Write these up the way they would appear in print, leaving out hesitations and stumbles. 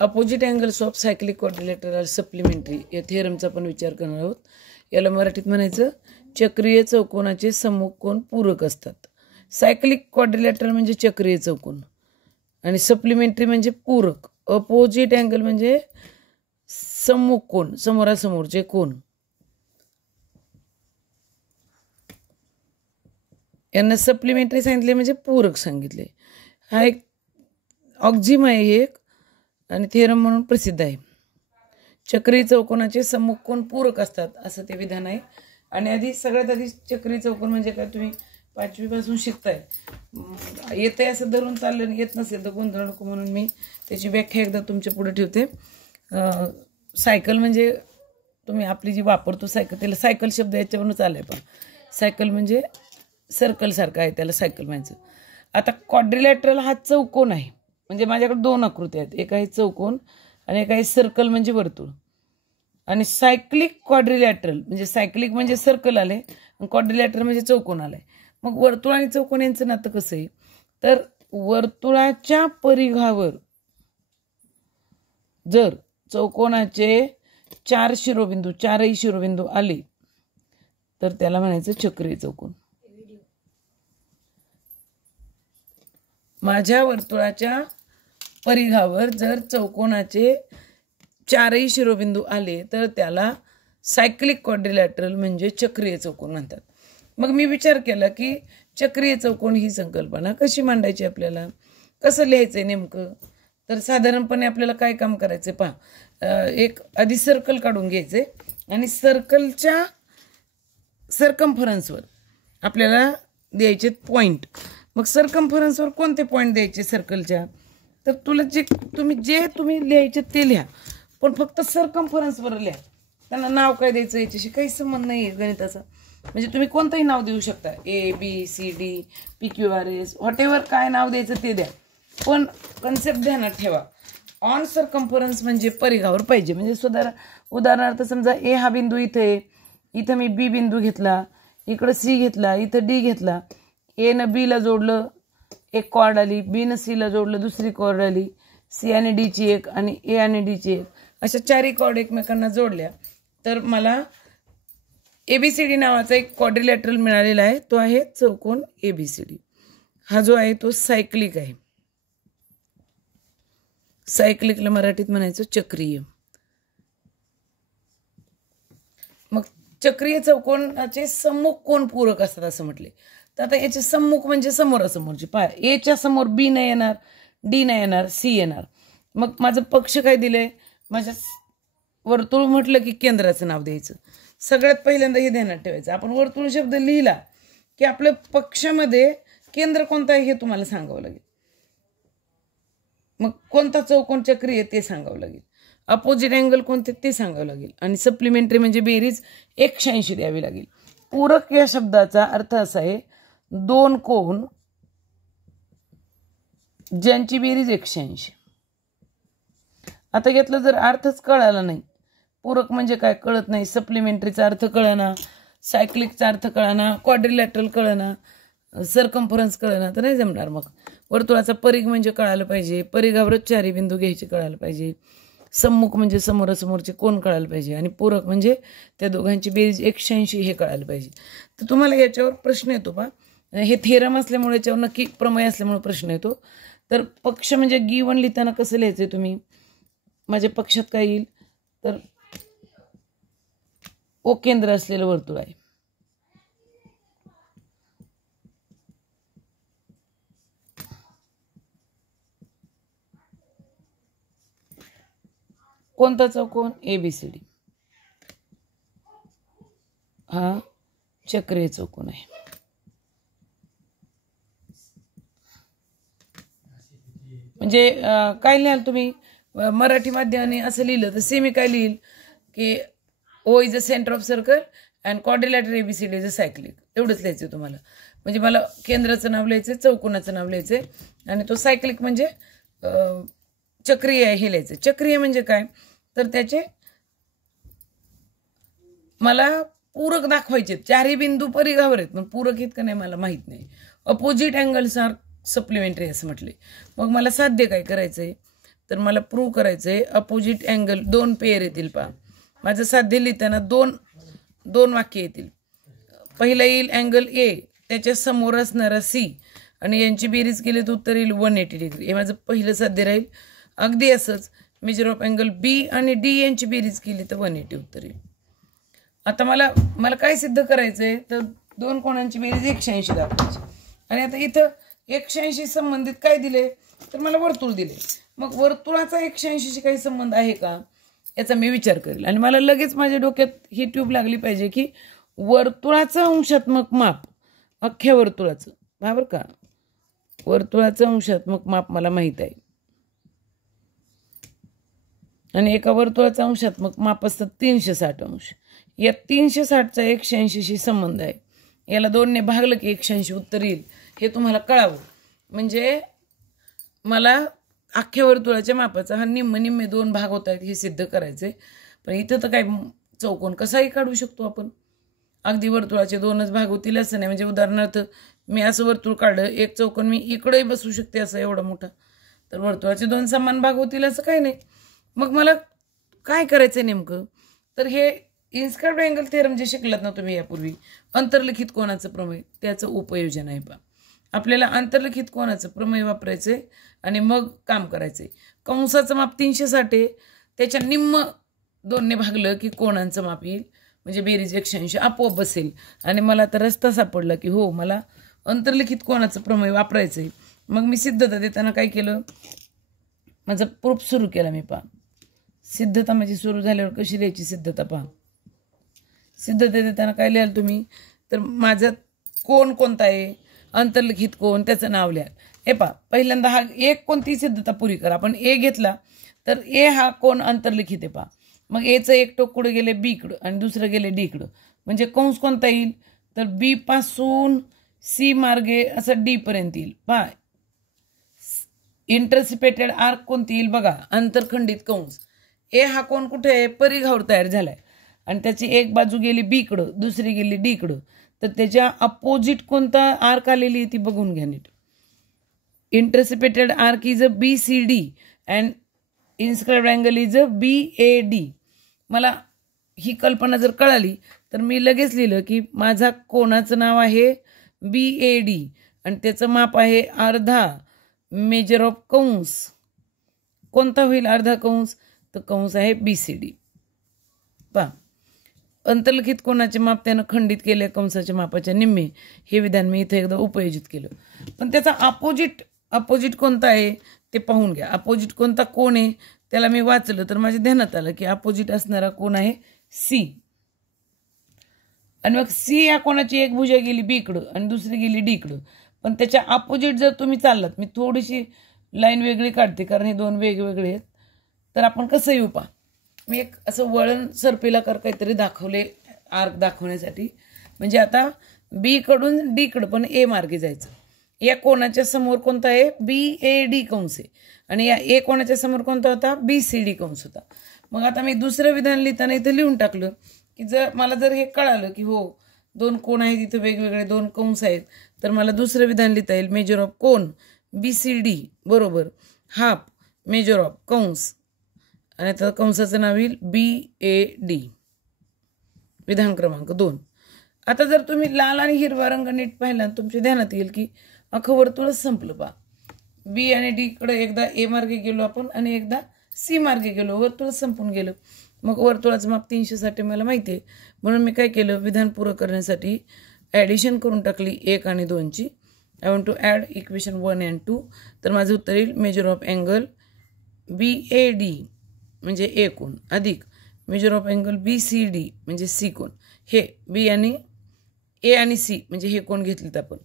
Opposite angles of cyclic quadrilateral are supplementary या थिअरमचा आपण विचार करणार आहोत. याला मराठीत म्हणायचं चक्रीय चौकोनाचे सम्मुख कोन पूरक असतात. सायक्लिक क्वाड्रिलॅटरल म्हणजे चक्रीय चौकोन आणि सप्लिमेंटरी म्हणजे पूरक. अपोजिट अँगल म्हणजे सम्मुख कोन, समोरासमोरचे कोन. यांना सप्लिमेंटरी सांगितले म्हणजे पूरक सांगितले. हा एक ऑक्झिम आहे एक आणि थिअरम म्हणून प्रसिद्ध आहे. चक्रीय चौकोनाचे सम्मुख कोन पूरक असतात असं ते विधान आहे. आणि सगळ्यात आधी चक्रीय चौकोन म्हणजे काय तुम्ही 5वी पासून शिकताय. येते असं धरून चाललं येत नसेल तर गोंधळ नको म्हणून मी त्याची व्याख्या एकदा तुमच्या पुढे ठेवते. सायकल म्हणजे तुम्ही आपली जी वापरतो सायकल, त्याला सायकल शब्द याच्यावरूनच आलाय. पण सायकल म्हणजे सर्कल सारखं आहे, त्याला सायकल म्हणायचं. आता क्वाड्रिलॅटरल हा चौकोन आहे. म्हणजे माझ्याकडे 2 आकृती आहेत, एक आहे चौकोन आणि एक आहे सर्कल म्हणजे वर्तुळ. आणि सायक्लिक क्वाड्रिलॅटरल म्हणजे सायक्लिक म्हणजे सर्कल आले आणि क्वाड्रिलॅटरल म्हणजे चौकोन आलाय. मग वर्तुळ आणि चौकोन यांचं नातं कसं आहे तर वर्तुळाच्या परिघावर जर चौकोनाचे 4 शिरोबिंदू, 4ही शिरोबिंदू आले तर त्याला म्हणायचं चक्रीय चौकोन. माझ्या वर्तुळाच्या परिघावर जर चौकोनाचे 4ही शिरोबिंदू आले तर त्याला सायक्लिक क्वाड्रिलॅटरल म्हणजे चक्रीय चौकोन म्हणतात. मग मी विचार केला की चक्रीय चौकोन ही संकल्पना कशी मांडायची, आपल्याला कसं लिहायचंय नेमकं. तर साधारणपणे आपल्याला काय काम करायचं पहा. एक आधी सर्कल काढून घ्यायचे आणि सर्कलच्या सर्कम्फरन्सवर आपल्याला द्यायचे पॉईंट. मग सर्कम्फरन्सवर कोणते पॉईंट द्यायचे सर्कलच्या, तर तुम्ही लिहायचे ते लिहा, पण फक्त सर्कम्फरन्सवर लिहा. त्यांना नाव काय द्यायचं याच्याशी काही संबंध नाही गणिताचा. म्हणजे तुम्ही कोणतंही नाव देऊ शकता, ABCD PQRS व्हॉटेवर काय नाव द्यायचं ते द्या, पण कन्सेप्ट ध्यानात ठेवा. ऑन सर्कम्फरन्स म्हणजे परिघावर पाहिजे. म्हणजे उदाहरणार्थ समजा A हा बिंदू इथे आहे, इथं मी B बिंदू घेतला, इकडं C घेतला, इथं D घेतला. A न B ला जोडलं एक कॉर्ड आली, B न C ला जोडलं दुसरी कॉर्ड आली, C आणि D ची एक आणि A आणि D ची एक, अशा 4ही कॉर्ड एकमेकांना जोडल्या तर मला ABCD नावाचा एक क्वाड्रिलॅटरल मिळालेला आहे. तो आहे चौकोन ABCD. हा जो आहे तो सायक्लिक आहे. सायक्लिकला मराठीत म्हणायचं चक्रीय. मग चक्रीय चौकोनाचे सम्मुख कोन पूरक असतात असं म्हटले. तर आता याचे सम्मुख म्हणजे समोरासमोरचे. पाय Aच्या समोर B नाही येणार, D नाही येणार, C येणार. मग माझं पक्ष काय दिलंय, माझ्या वर्तुळ म्हटलं की केंद्राचं नाव द्यायचं. सगळ्यात पहिल्यांदा हे ध्यानात ठेवायचं. आपण वर्तुळ शब्द लिहिला की आपल्या पक्षामध्ये केंद्र कोणतं आहे हे तुम्हाला सांगावं लागेल. मग कोणता चौकोन चक्रीय ते सांगावं लागेल, अपोजिट अँगल कोणते ते सांगावं लागेल, आणि सप्लिमेंटरी म्हणजे बेरीज 180 द्यावी लागेल. पूरक या शब्दाचा अर्थ असा आहे 2 कोन ज्यांची बेरीज 180. आता घेतलं जर अर्थच कळाला नाही, पूरक म्हणजे काय कळत नाही, सप्लिमेंटरीचा अर्थ कळना, सायक्लिकचा अर्थ कळना, क्वाड्रिलॅटरल कळना, सर्कम्फरन्स कळना, तर नाही जमणार. मग वर्तुळाचा परिघ म्हणजे कळायला पाहिजे, परिघावरच 4ही बिंदू घ्यायचे कळायला पाहिजे, सम्मुख म्हणजे समोरासमोरचे कोण कळायला पाहिजे, आणि पूरक म्हणजे त्या दोघांची बेरीज 180 हे कळायला पाहिजे. तर तुम्हाला याच्यावर प्रश्न येतो पा, हे थिअरम असल्यामुळे याच्यावर नक्की प्रमेय असल्यामुळे प्रश्न येतो. तर पक्ष म्हणजे गिवन लिहिताना कसं लिहायचं तुम्ही, माझ्या पक्षात काय येईल तर O केंद्र असलेलं वर्तुळ आहे. कोणता चौकोन ABCD, हा चक्रीय चौकोन आहे. म्हणजे काय लिहाल तुम्ही मराठी माध्यमाने असं लिहिलं तर सेमी काय लिहिल की O is a centre of circle and quadrilateral ABCD is a cyclic, एवढंच लिहायचं तुम्हाला. म्हणजे मला केंद्राचं नाव लिहायचं, चौकोनाचं नाव लिहायचं, आणि तो सायक्लिक म्हणजे चक्रीय आहे हे लिहायचं. चक्रीय म्हणजे काय तर त्याचे मला पूरक दाखवायचे, 4ही बिंदू परिघावर आहेत पण पूरक आहेत का नाही मला माहित नाही. अपोजिट अँगल्स आर सप्लिमेंटरी असं म्हटले. मग मला साध्य काय करायचंय, तर मला प्रूव्ह करायचं आहे अपोजिट अँगल 2 पेअर येतील पहा. माझं साध्य लिहिताना दोन वाक्य येतील. पहिला येईल अँगल ए, त्याच्या समोर असणारा सी आणि यांची बेरीज केली तर उत्तर येईल 180 डिग्री. हे माझं पहिलं साध्य राहील. अगदी असंच मेजर ऑफ अँगल बी आणि डी यांची बेरीज केली तर 180 उत्तर येईल. आता मला काय सिद्ध करायचं आहे तर दोन कोणांची बेरीज 180 दाखवायची. आणि आता इथं 180 संबंधित काय दिले तर मला वर्तुळ दिले. मग वर्तुळाचा 180शी काही संबंध आहे का याचा मी विचार करेल. आणि मला लगेच माझ्या डोक्यात ही ट्यूब लागली पाहिजे की वर्तुळाचं अंशात्मक माप अख्ख्या वर्तुळाचं बरोबर का, वर्तुळाचं अंशात्मक माप मला माहीत आहे. आणि एका वर्तुळाचं अंशात्मक माप असतं 360 अंश. या 360चा 180शी संबंध आहे. याला 2 ने भागलं की 180 उत्तर येईल हे तुम्हाला कळावं. म्हणजे मला अख्ख्या वर्तुळाच्या मापाचा हा निम्मे 2 भाग होत आहेत हे सिद्ध करायचे. पण इथं तर काय चौकोन कसाही काढू शकतो आपण. अगदी वर्तुळाचे 2च भाग होतील असं नाही. म्हणजे उदाहरणार्थ मी असं वर्तुळ काढलं, एक चौकोन मी इकडेही बसू शकते असं एवढा मोठा, तर वर्तुळाचे 2 समान भाग होतील असं काही नाही. मग मला काय करायचं नेमकं तर हे इन्स्क्राइब्ड अँगल थेरम जे शिकलात ना तुम्ही यापूर्वी, अंतर्लिखित कोनाचं प्रमेय, त्याचं उपयोजन आहे पहा. आपल्याला अंतर्लिखित कोनाचं प्रमेय वापरायचं आहे आणि मग काम करायचं आहे. कंसाचं माप 360 आहे, त्याच्या निम्म 2 ने भागलं की कोणांचं माप येईल. म्हणजे बेरीज 180 आपोआप बसेल. आणि मला आता रस्ता सापडला की हो मला अंतर्लिखित कोनाचं प्रमेय वापरायचं आहे. मग मी सिद्धता देताना काय केलं, माझा प्रूफ सुरू केला मी पहा. सिद्धता माझी सुरू झाल्यावर कशी लिहायची सिद्धता पहा. सिद्धता देताना काय लिहाल तुम्ही तर माझा कोण कोणता आहे, अंतर्लिखित कोण, त्याचं नाव लिहा. हे पहा पहिल्यांदा हा एक कोणती सिद्धता पुरी करा. आपण ए घेतला तर ए हा कोण अंतर्लिखित आहे पहा. मग एचं एक टोक कुठे गेले बीकडं आणि दुसरं गेले डीकडं. म्हणजे कंस कोणता येईल तर बी पासून सी मार्गे असं डी पर्यंत येईल पहा. इंटरसिपेटेड आर्क कोणती येईल बघा, अंतरखंडित कंस. ए हा कोण कुठे आहे परिघावर तयार झालाय आणि त्याची एक बाजू गेली बीकडं दुसरी गेली डीकडं. तर त्याच्या अपोजिट कोणता आर्क आलेली ती बघून घ्या नीट. Intercepted arc is a BCD and inscribed angle is a BAD. मला ही कल्पना जर कळाली तर मी लगेच लिहिलं की माझा कोणाचं नाव आहे BAD आणि त्याचं माप आहे अर्धा मेजर ऑफ कंस. कोणता होईल अर्धा कंस तर कंस आहे BCD. पहा अंतर्लिखित कोणाचे माप त्यानं खंडित केले कंसाच्या मापाच्या निम्मे. हे विधान मी इथे एकदा उपयोजित केलं. पण त्याचा अपोजिट कोणता आहे ते पाहून घ्या. अपोजिट कोणता कोण आहे त्याला मी वाचलं तर माझ्या ध्यानात आलं की अपोजिट असणारा कोण आहे सी. आणि मग सी या कोणाची एक भुजा गेली बीकडं आणि दुसरी गेली डीकडं. पण त्याच्या अपोजिट जर तुम्ही चाललात, मी थोडीशी लाईन वेगळी काढते कारण हे 2 वेगवेगळे आहेत, तर आपण कसं येऊ पहा. मी एक असं वळण सर्पिलाकार काहीतरी दाखवले आर्क दाखवण्यासाठी. म्हणजे आता बी कडून डी कडं पण ए मार्गे जायचं. या कोणाच्या समोर कोणता आहे BAD कंस आहे आणि या ए कोणाच्या समोर कोणता होता BCD कंस होता. मग आता मी दुसरं विधान लिहिताना इथं लिहून टाकलं की मला जर हे कळालं की हो 2 कोण आहेत इथं वेगवेगळे 2 कंस आहेत तर मला दुसरं विधान लिहिता येईल. मेजर ऑफ कोण BCD बरोबर हाफ मेजर ऑफ कंस आणि आता कंसाचं नाव येईल BAD. विधान क्रमांक 2. आता जर तुम्ही लाल आणि हिरवा रंग नीट पाहिला तुमच्या ध्यानात येईल की अख्खं वर्तुळच संपलं पहा. बी आणि डी कडे एकदा ए मार्गे गेलो आपण आणि एकदा सी मार्गे गेलो, वर्तुळ संपून गेलं. मग वर्तुळाचं माप 360 मला माहिती आहे. म्हणून मी काय केलं विधान पूर्ण करण्यासाठी ॲडिशन करून टाकली 1 आणि 2ची. I want to add equation 1 and 2. तर माझं उत्तर येईल मेजर ऑफ अँगल BAD म्हणजे ए कोण अधिक मेजर ऑफ अँगल BCD म्हणजे सी कोण. हे बी आणि ए आणि सी म्हणजे हे कोण घेतलेत आपण.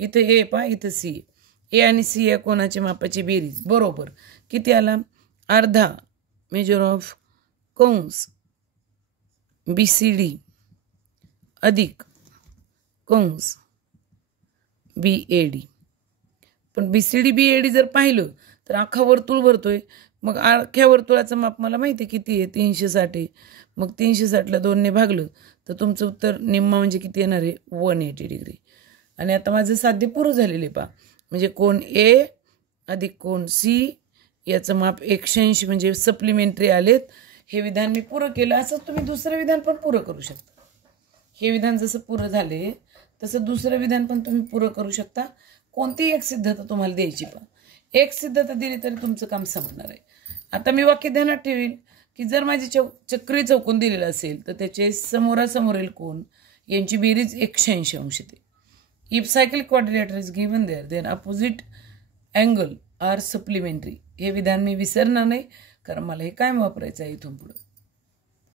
इथे ए पहा इथं सी. ए आणि सी या कोणाची मापाची बेरीज बरोबर किती आला अर्धा मेजर ऑफ कंस BCD अधिक कंस BAD. पण BCD BAD जर पाहिलं तर अख्खा वर्तुळ भरतोय. मग अख्ख्या वर्तुळाचं माप मला माहिती आहे किती आहे 360 आहे. मग 360ला 2 ने भागलं तर तुमचं उत्तर निम्मा म्हणजे किती येणार आहे 180 डिग्री. आणि आता माझं साध्य पूर्ण झालेले पहा. म्हणजे कोण ए अधिक कोण सी याचं माप 180 म्हणजे सप्लिमेंटरी आलेत. हे विधान मी पुरं केलं. असंच तुम्ही दुसरं विधान पण पुरं करू शकता. हे विधान जसं पुरं झाले तसं दुसरं विधान पण तुम्ही पुरं करू शकता. कोणतीही एक सिद्धता तुम्हाला द्यायची, पण एक सिद्धता दिली तरी तुमचं काम संपणार आहे. आता मी वाक्य ध्यानात ठेवील की जर माझी चक्री चौकोन दिलेलं असेल तर त्याचे समोरासमोरील कोण यांची बेरीज 180 अंश येते. If cycle quadrilateral is given there then opposite angle are supplementary. हे विधान मी विसरणार नाही, कारण मला हे कायम वापरायचं आहे इथून पुढं.